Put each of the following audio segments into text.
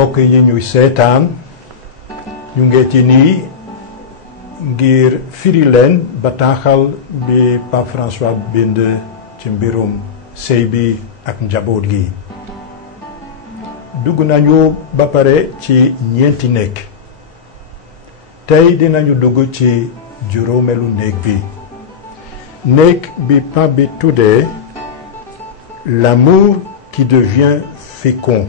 mbokk yi ñuy seetaan ñu ngi ci nii ngir firi leen bataaxal bi Pape François bind ci mbirum sëy bi ak njaboot gi. dugg nañu ba pare ci ñeenti néeg tey dinañu dugg ci juróomelu néeg bi. néeg bi Pape bi tuddee l'amour qui devient fécond.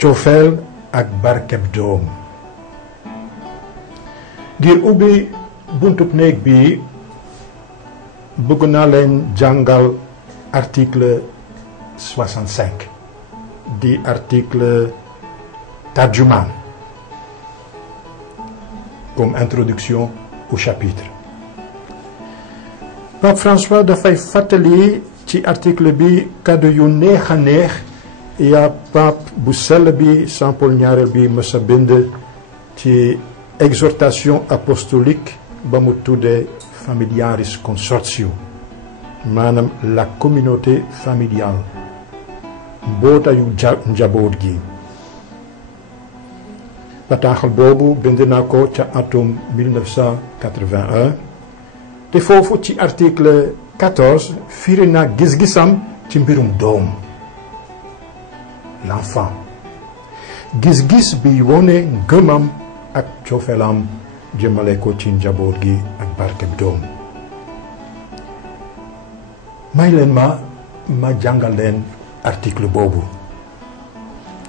cofeel ak barkeb doom. ngir ubbi buntub néeg bi bëgg naa leen jàngal article 65 di article tarjumaan comme introduction au chapitre. Pape François dafay fàttali ci article bi kàddu yu neex a neex yaa pape bu sell bi Saint Paul ñaareel bi mësa bind ci exhortation apostolique ba mu tuddee familiaris consortio maanaam la communauté familiale mbootayu njaboot gi. bataaxal boobu bind naa ko ca atum 1981 te foofu ci article 14 firi naa gis-gisam ci mbirum doom l'enfant gis-gis bi wone ngëmam ak cofeelam jëmale ko ci njaboot gi ak barkeb doom. may leen ma jàngal leen article boobu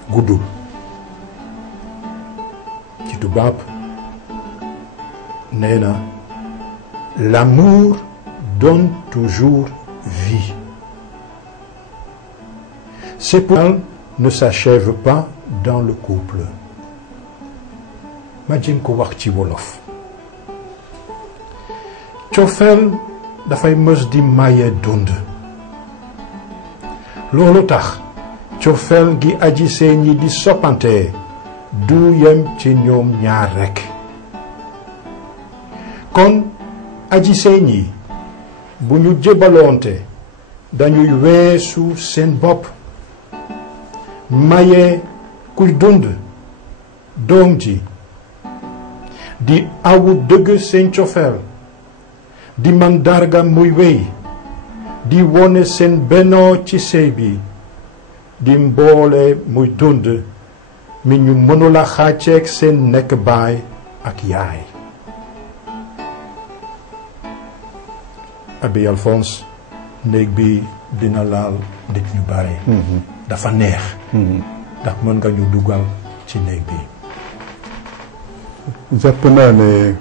guddul ci tubaab nee na l'amour donne toujours vie. C'est pourquoi ne s'achève pas dans le couple. ma jéem ko wax ci wolof. cofeel dafay mës di maye dund. loolu tax cofeel gi aji sëy ñi di soppante du yem ci ñoom ñaar rekk. kon aji sëy ñi bu ñu jébaloonte dañuy weesu seen bopp maye kuy dund doom ji di awu dëgg seen cofeel di mandarga muy wéy di wone seen bennoo ci sëy bi di mboole muy dund mi ñu mënula xàcceek seen nekk baay ak yaay. Abbé Alphonse néeg bi dina laal nit ñu bare. dafa neex. ndax mën nga ñu dugal ci néeg bi. jàpp naa ne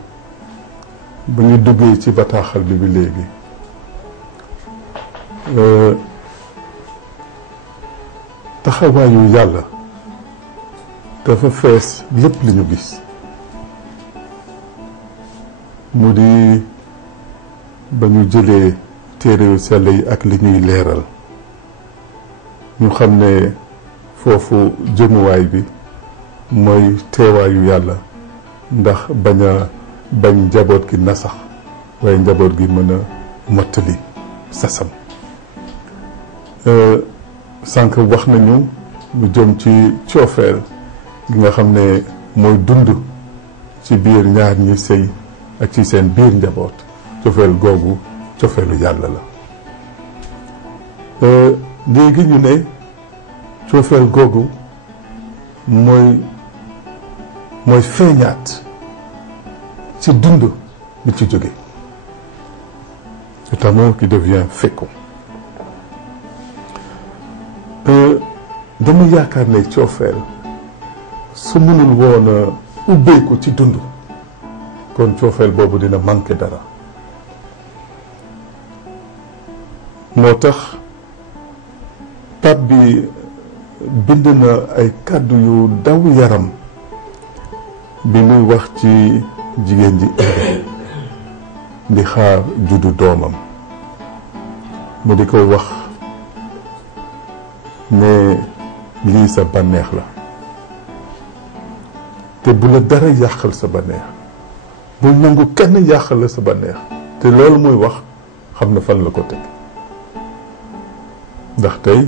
bu ñu duggee ci bataaxal bi léegi taxawaayu yàlla dafa fees lépp li ñu gis mu di ba ñu jëlee téere yu sell yi ak li ñuy leeral ñu xam ne foofu jëmuwaay bi mooy teewaayu yàlla ndax bañ njaboot gi nasax waaye njaboot gi mën a mottali sasam. sànq wax nañu lu jëm ci coofeel gi nga xam ne mooy dund ci biir ñaar ñi sëy ak ci seen biir njaboot. cofeel googu cofeelu yàlla la. léegi ñu ne cofeel googu mooy feeñaat ci dund bi ci jóge. cet amour qui devient fécond. dama yaakaar ne cofeel su mënul woon a ubbeeku ci dund kon cofeel boobu dina manqué dara. moo tax Pape bi bind na ay kàddu yu daw yaram bi muy wax ci jigéen ji di xaar juddu doomam mu di ko wax ne lii sa bànneex la te bu la dara yàqal sa bànneex bul nangu kenn yàqal la sa bànneex te loolu muy wax xam na fan la ko teg ndax tey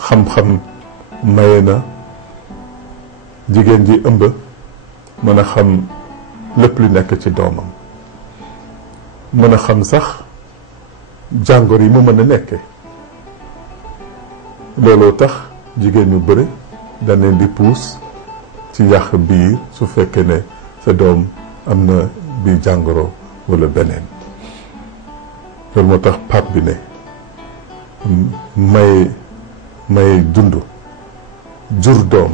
xam-xam maye na jigéen ji ëmb mën a xam lépp lu nekk ci doomam, mën a xam sax jàngoro yi mu mën a nekkee. looloo tax jigéen ñu bëri dañ leen di puus ci yàq biir su fekkee ne sa doom am na bi jàngoro walla beneen. loolu moo tax pape bi ne may dund jur doom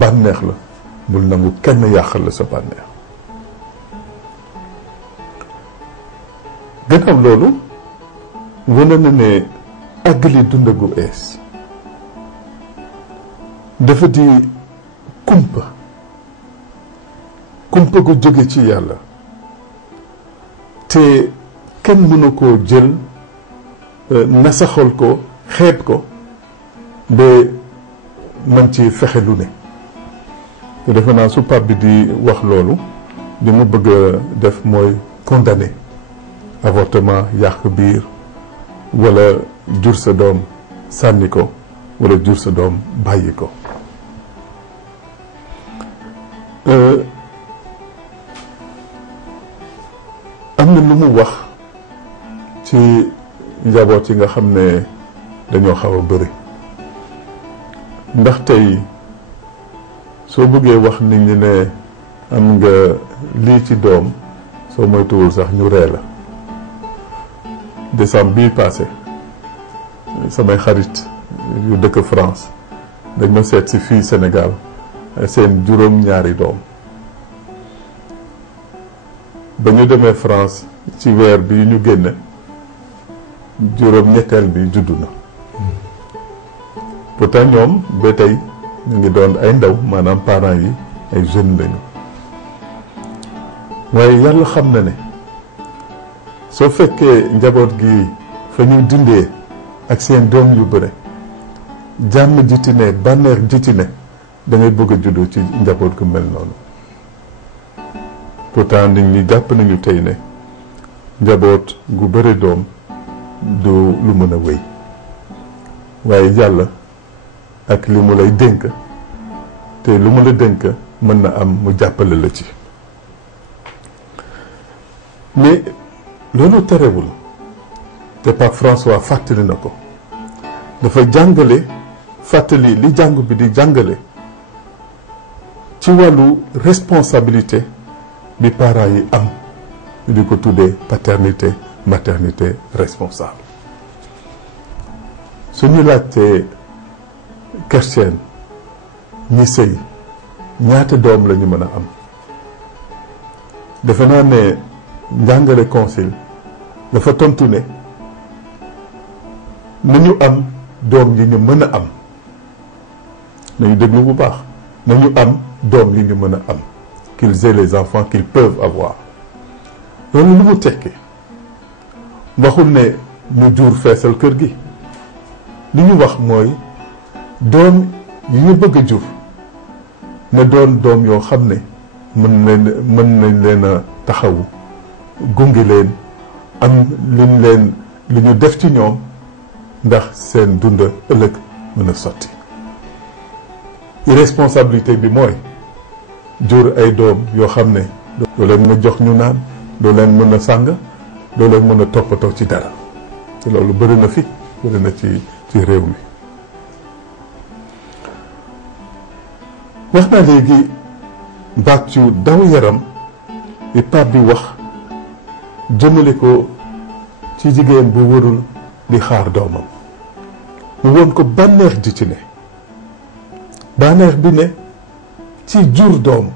bànneex la, bul nangu kenn yàqal la sa bànneex. gannaaw loolu wane na ne àggali dund gu ees dafa di kumpa gu jóge ci yàlla te kenn mënu koo jël nasaxal ko xeeb ko ba man ci fexe lu ne. te defe naa su pape bi di wax loolu li mu bëgg a def mooy condamner avortement, yàq biir, wala jur sa doom sànni ko, wala jur sa doom bàyyi ko. am na lu mu wax ci njaboot yi nga xam ne dañoo xaw a bëri. ndax tey soo bëggee wax nit ñi ne am nga lii ci doom, soo moytuwul sax ñu ree la. décembre bii passé samay xarit yu dëkk France dañ ma seet si fii Sénégal seen juróom-ñaari doom. ba ñu demee France ci weer bi ñu génne juróom-ñetteel bi juddu na. pourtant ñoom ba tey ñu ngi doon ay ndaw, maanaam parents yi ay jeunes lañu. waaye yàlla xam na ne soo fekkee njaboot gi fa ñu dundee ak seen doom yu bëre, jàmm ji ci ne, bànneex ji ci ne, da ngay bëgg a juddoo ci njaboot gu mel noonu. pourtant nit ñi jàpp nañu tey ne njaboot gu bëre doom du lu mën a wéy. waaye yàlla ak li mu lay dénk, te lu mu la dénk mën na am mu jàppale la ci. mais loolu terewul te Pape François fàttali na ko, dafa jàngale fàttali li jàngu bi di jàngale ci wàllu responsabilité bi parents yi am, ñu di ko tuddee paternité maternité responsable. suñu laajtee chrétien ñi sëy ñaata doom la ñu mën a am, defe naa ne njàngale concile dafa tontu ne nañu am doom yi ñu mën a am. nañu déglu bu baax, nañu am doom yi ñu mën a am, qu'ils aient les enfants qu'ils peuvent avoir. loolu lu mu tekki waxul ne ñu jur feesal kër gi. li ñu wax mooy doom yi ñu bëgg a jur na doon doom yoo xam ne mën nañ leen a taxawu, gunge leen, am li ñu def ci ñoom ndax seen dund ëllëg mën a sotti. irresponsabilité bi mooy jur ay doom yoo xam ne doo leen mën a jox ñu naan, doo leen mën a sàng, doo leen mën a toppatoo ci dara. te loolu bëri na fi, bëri na ci réew mi. wax naa léegi baat yu daw yaram li Pape bi wax jëmale ko ci jigéen bu warul di xaar doomam. mu woon ko bànneex ji ci ne, bànneex bi ne ci jur doom,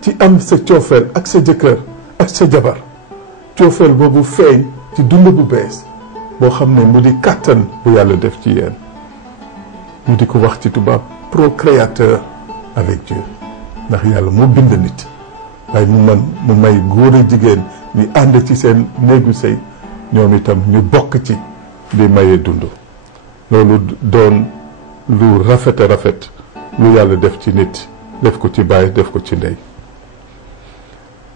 ci am sa coofeel ak sa jëkkër ak sa jabar, coofeel boobu feeñ ci dund bu bees boo xam ne mu di kàttan bu yàlla def ci yéen. ñu di ko wax ci tubaab procréateur avec Dieu, ndax yàlla moo bind nit, waaye mu may góor a jigéen ñi ànd ci seen néegu sëy, ñoom itam ñu bokk ci di maye dund. loolu doon lu rafet a rafet lu yàlla def ci nit, def ko ci baay, def ko ci ndey.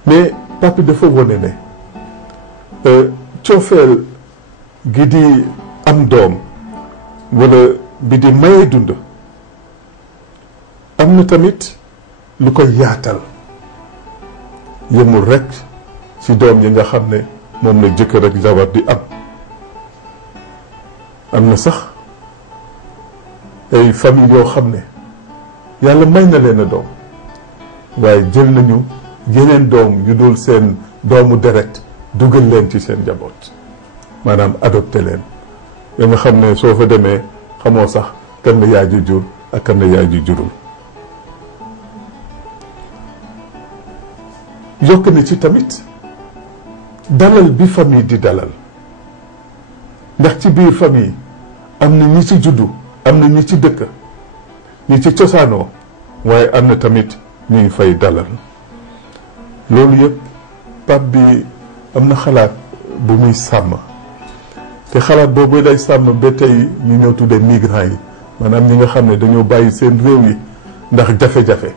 mais Pape dafa wone ne coofeel gi di am doom wala bi di maye dund am na tamit lu koy yaatal yemul rekk ci doom yi nga xam ne moom la jëkkër ak jabar di am na sax ay famille yoo xam ne yàlla may na leen a doom waaye jël nañu yeneen doom yu dul seen doomu deret dugal leen ci seen njaboot maanaam adopté leen ya nga xam ne soo fa demee xamoo sax kan la yaay ju jur ak kan la yaay ju jurul. yokk na ci tamit dalal bi famille di dalal ndax ci biir famille am na ñi ci juddu am na ñi ci dëkk ñi ci cosaanoo waaye am na tamit ñuy fay dalal loolu yëpp Pape bi am na xalaat bu muy sàmm te xalaat boobu day sàmm ba tey ñu ñëw tuddee migrants yi maanaam ñi nga xam ne dañoo bàyyi seen réew yi ndax jafe-jafe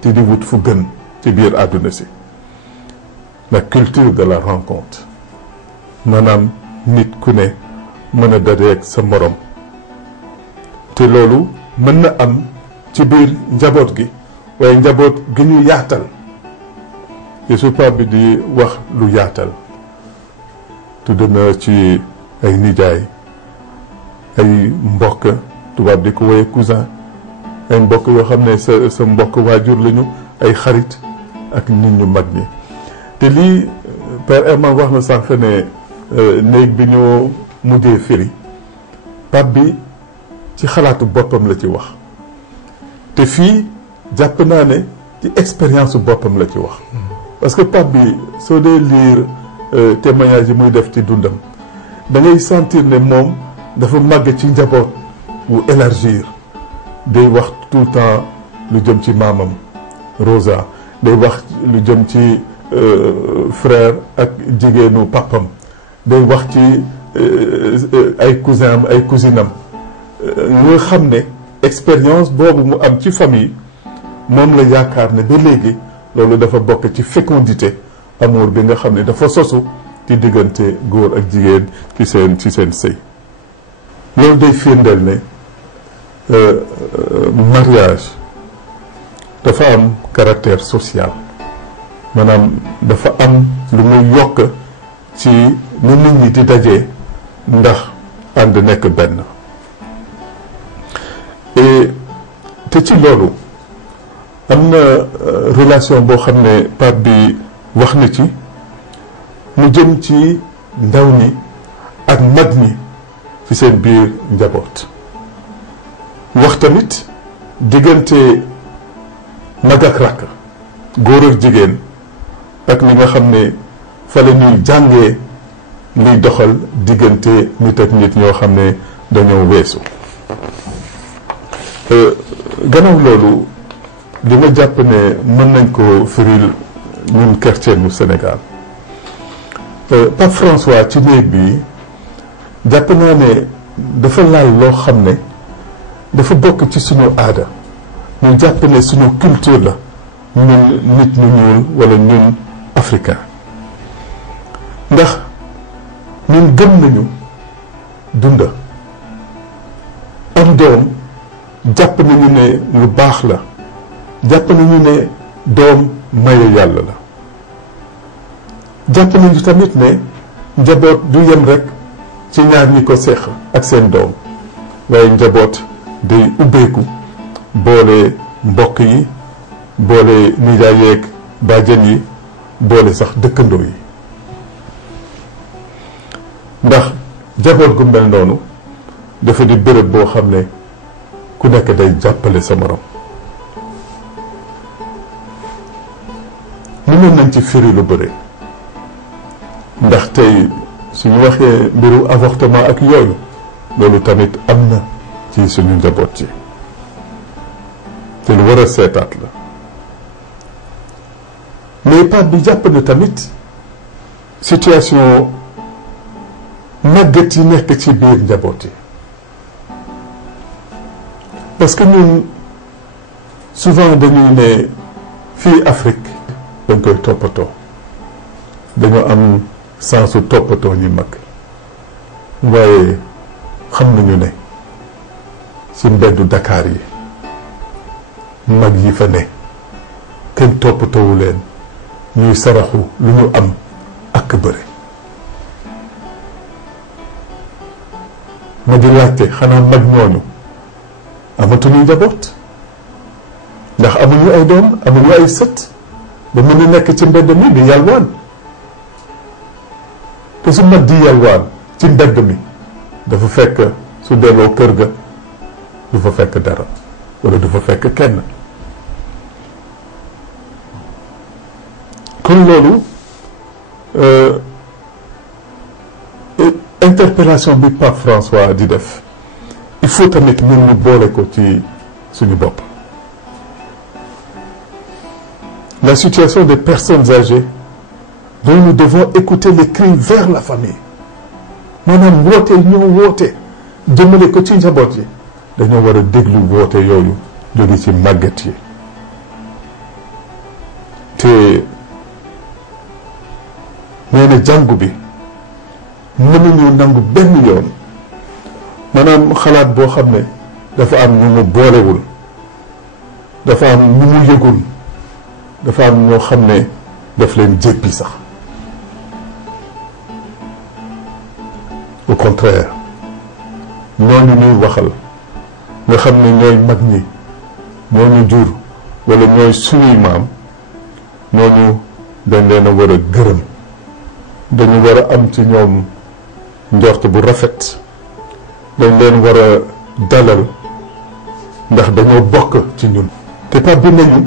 te di wut fu gën ci biir àdduna si la culture de la rencontre maanaam nit ku ne mën a dajeek sa morom te loolu mën na am ci biir njaboot gi waaye njaboot gi ñu yaatal te su Pape bi di wax lu yaatal tudd na ci ay nijaay ay mbokk tubaab di ko woye cousin ay mbokk yoo xam ne sa mbokk waajur lañu ay xarit ak nit ñu mag ñi te lii Père Herman wax na sànq ne néeg bi ñu mujjee firi Pape bi ci xalaatu boppam la ci wax te fii jàpp naa ne ci expérience boppam la ci wax parce que Pape bi soo dee lire témoignage yi muy def ci dundam da ngay sentir ne moom dafa màgg ci njaboot wu élargir day wax tout le temps lu jëm ci maamam Rosa day wax lu jëm ci frère ak jigéenu papam day wax ci ay cousin am ay cousinam nga xam ne expérience boobu mu am ci famille moom la yaakaar ne ba léegi loolu dafa bokk ci fécondité amour bi nga xam ne dafa sosu ci diggante góor ak jigéen ci seen sëy loolu day firndeel ne mariage dafa am caractère social maanaam dafa am lu muy yokk ci nu nit ñi di dajee ndax ànd nekk benn te ci loolu am na relation boo xam ne Pape bi wax na ci mu jëm ci ndaw ñi ak mag ñi ci seen biir njaboot wax tamit diggante mag ak rakk góor ak jigéen ak li nga xam ne fa la ñuy jàngee liy doxal diggante nit ak nit ñoo xam ne dañoo weesu gannaaw loolu li ma jàpp ne mën nañ ko firil ñun chrétien mu Sénégal Pape François ci néeg bi jàpp naa ne dafa laal loo xam ne dafa bokk ci suñu aada ñu jàpp ne suñu culture la ñun nit ñu ñuul wala ñun africain ndax ñun gëm nañu dunda am doom jàpp nañu ne lu baax la jàpp nañu ne doom maye yàlla la jàpp nañu tamit ne njaboot du yem rekk ci ñaar ñi ko seex ak seen doom waaye njaboot day ubbeeku boole mbokk yi boole nijaay yeeg bàjjen yi boole sax dëkkandoo yi ndax njaboot gu mel noonu dafa di bërëb boo xam ne ku nekk day jàppale sa morom mënoon nañ ci firi lu bëre ndax tey suñu waxee mbiru avortement ak yooyu loolu tamit am na ci suñu njaboot ci te lu war a seetaat la mais Pape bi jàpp na tamit situation màggat yi nekk ci biir njaboot yi parce que ñun souvent dañuy ne fii Afrique dañ koy toppatoo dañoo am sensu toppatoo ñi mag waaye xam nañu ne ci mbeddu Dakar yi mag yi fa ne kenn toppatoowu leen ñuy saraxu lu ñu am ak bëre. ma di laajte xanaa mag ñooñu amatuñu njaboot ndax amuñu ay doom amuñu ay sët ba mën a nekk ci mbedd mi di yalwaan te su mag di yalwaan ci mbedd mi dafa fekk su delloo kër ga du fa fekk dara wala du fa fekk kenn. kon loolu interpellation bi Pape François di def il faut tamit ñun ñu boole ko ci suñu bopp. La situation des personnes âgées dont nous devons écouter les cris vers la famille maanaam woote ñoo woote jëmale ko ci njaboot yi dañoo war a déglu woote yooyu jóge ci màggat yi te nee na jàngu bi mënuñu nangu benn yoon maanaam xalaat boo xam ne dafa am ñu mu boolewul dafa am ñu mu yëgul dafa am ñoo xam ne daf leen jéppi sax. au contraire ñooñu ñuy waxal nga xam ne ñooy mag ñi ñooñu jur wala ñooy suñuy maam ñooñu dañ leen a war a gërëm dañu war a am ci ñoom njort bu rafet dañ leen war a dalal ndax dañoo bokk ci ñun. te Pape bi nañu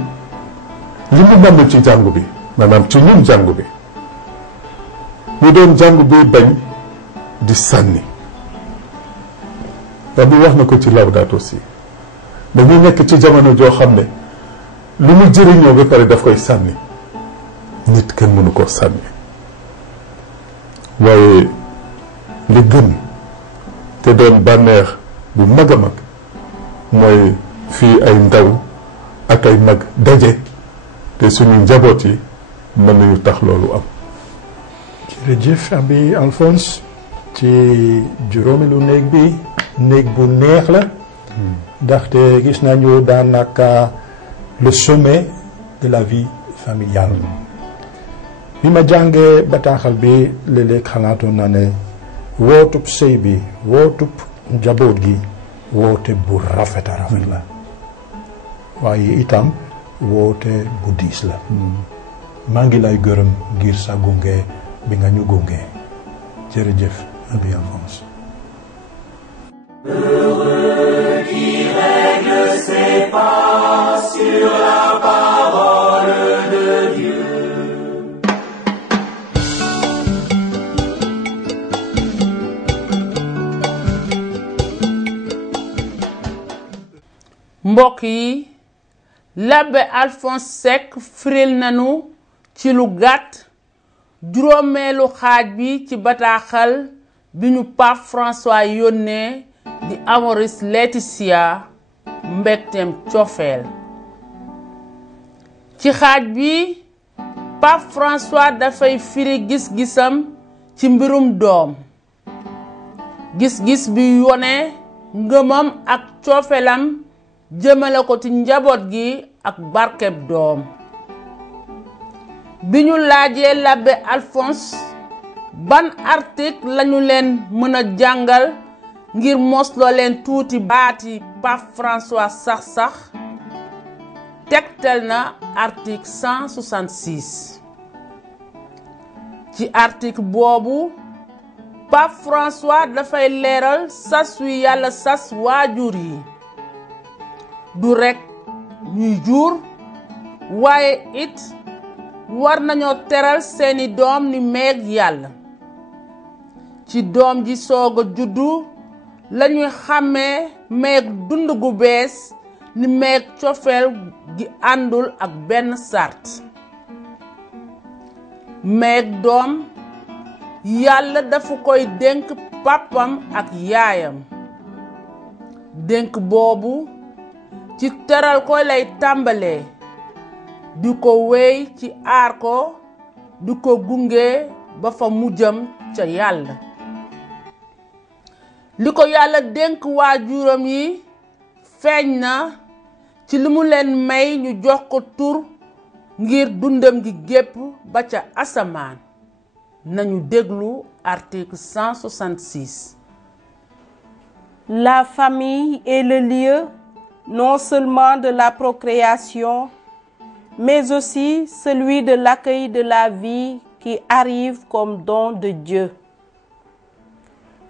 li mu namm ci jàngu bi maanaam ci ñun jàngu bi ñu doon jàngu bi bañ di sànni. Pape bi wax na ko ci Laudato Si dañuy nekk ci jamono joo xam ne lu mu jëriñoo ba pare daf koy sànni nit kenn mënu koo sànni waaye li gën te doon bànneex bu mag a mag mooy fii ay ndaw ak ay mag daje te suñu njaboot yi mën nañu tax loolu am. jërëjëf Abi Alphonse ci juróomeelu néeg bu neex la ndaxte gis nañu daanaka le sommet de la vie familiale. bi ma jàngee bataaxal bi léeg-léeg xalaatoon naa ne wootub sëy bi wootub njaboot gi woote bu rafet a rafet la waaye itam woote bu diis la. maa ngi lay gërëm ngir sa gunge bi nga ñu gunge jërëjëf Abi Alphonse. Heureux qui règle ses pas sur la parole de Dieu. mbokk yi l'abbé Alphonse Seck firil nanu ci lu gàtt juróomeelu xaaj bi ci bataaxal bi ñu Pape François yónnee di Amoris Laetitia mbégteem cofeel ci xaaj bi Pape François dafay firi gis-gisam ci mbirum doom gis-gis bi wone ngëmam ak cofeelam jëmale ko ci njaboot gi ak barkeb doom bi ñu laajee l'abbé Alphonse ban article lañu leen mën a jàngal ngir mosloo leen tuuti baati Pape François sax tegtal na article 166 ci article boobu Pape François dafay leeral sas wi yàlla sas waajur yi du rekk ñuy jur waaye it war nañoo teral seeni doom ni meeg yàlla ci doom ji soog a juddu lañuy xàmmee meeg dund gu bees ni meeg cofeel gi àndul ak benn sart meeg doom yàlla dafa koy dénk pàppam ak yaayam dénk boobu ci teral ko lay tàmbalee di ko wéy ci aar ko di ko gunge ba fa mu jëm ca yàlla li ko yàlla dénk waajuram yi feeñ na ci li mu leen may ñu jox ko tur ngir dundam gi gépp ba ca asamaan. Nañu déglu article 166. La famille est le lieu non seulement de la procréation, mais aussi celui de l'accueil de la vie qui arrive comme don de Dieu.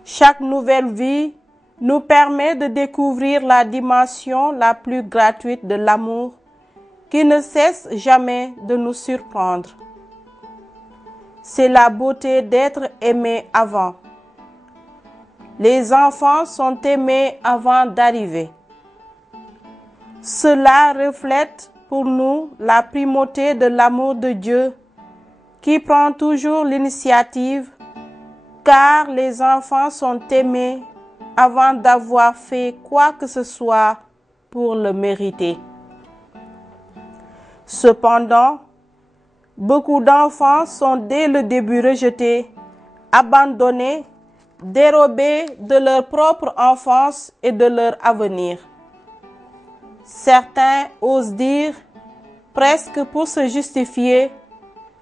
Chaque nouvelle vie nous permet de découvrir la dimension la plus gratuite de l'amour qui ne cesse jamais de nous surprendre. C'est la beauté d'être aimé avant. Les enfants sont aimés avant d'arriver. Cela reflète pour nous la primauté de l'amour de Dieu qui prend toujours l'initiative, car les enfants sont aimés avant d'avoir fait quoi que ce soit pour le mériter. Cependant, beaucoup d'enfants sont dès le début rejetés, abandonnés, dérobés de leur propre enfance et de leur avenir. Certains osent dire, presque pour se justifier,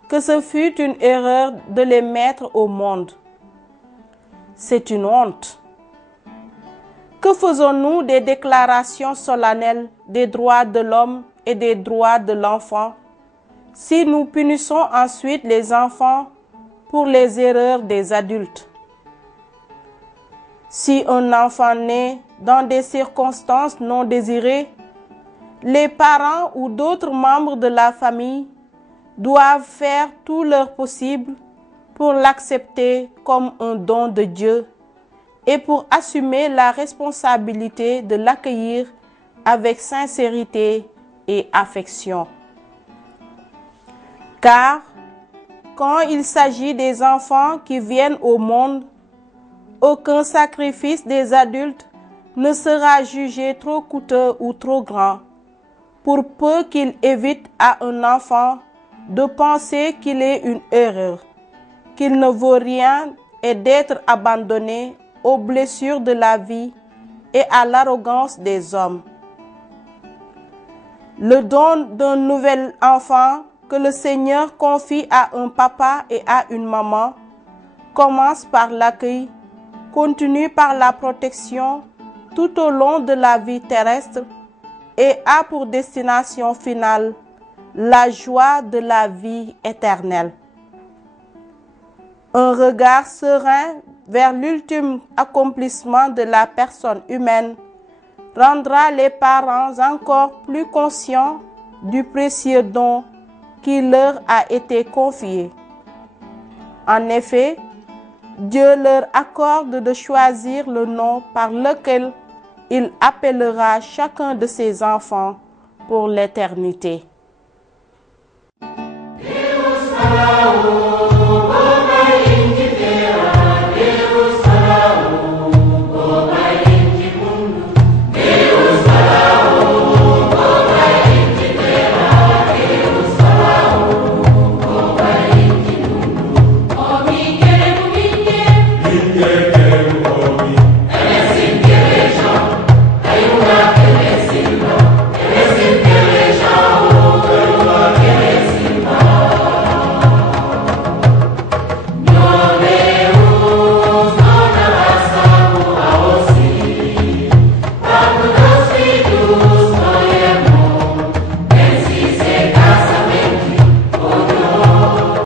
que ce fut une erreur de les mettre au monde. C'est une honte. Que faisons-nous des déclarations solennelles des droits de l'homme et des droits de l'enfant si nous punissons ensuite les enfants pour les erreurs des adultes? Si un enfant naît dans des circonstances non désirées, les parents ou d'autres membres de la famille doivent faire tout leur possible pour l'accepter comme un don de Dieu et pour assumer la responsabilité de l'accueillir avec sincérité et affection. Car quand il s'agit des enfants qui viennent au monde, aucun sacrifice des adultes ne sera jugé trop coûteux ou trop grand, pour peu qu'il évite à un enfant de penser qu'il est une erreur, qu'il ne vaut rien et d'être abandonné aux blessures de la vie et à l'arrogance des hommes. Le don d'un nouvel enfant que le Seigneur confie à un papa et à une maman commence par l'accueil, continue par la protection tout au long de la vie terrestre et a pour destination finale la joie de la vie éternelle. Un regard serein vers l'ultime accomplissement de la personne humaine rendra les parents encore plus conscients du précieux don qui leur a été confié. En effet, Dieu leur accorde de choisir le nom par lequel il appellera chacun de ses enfants pour l'éternité.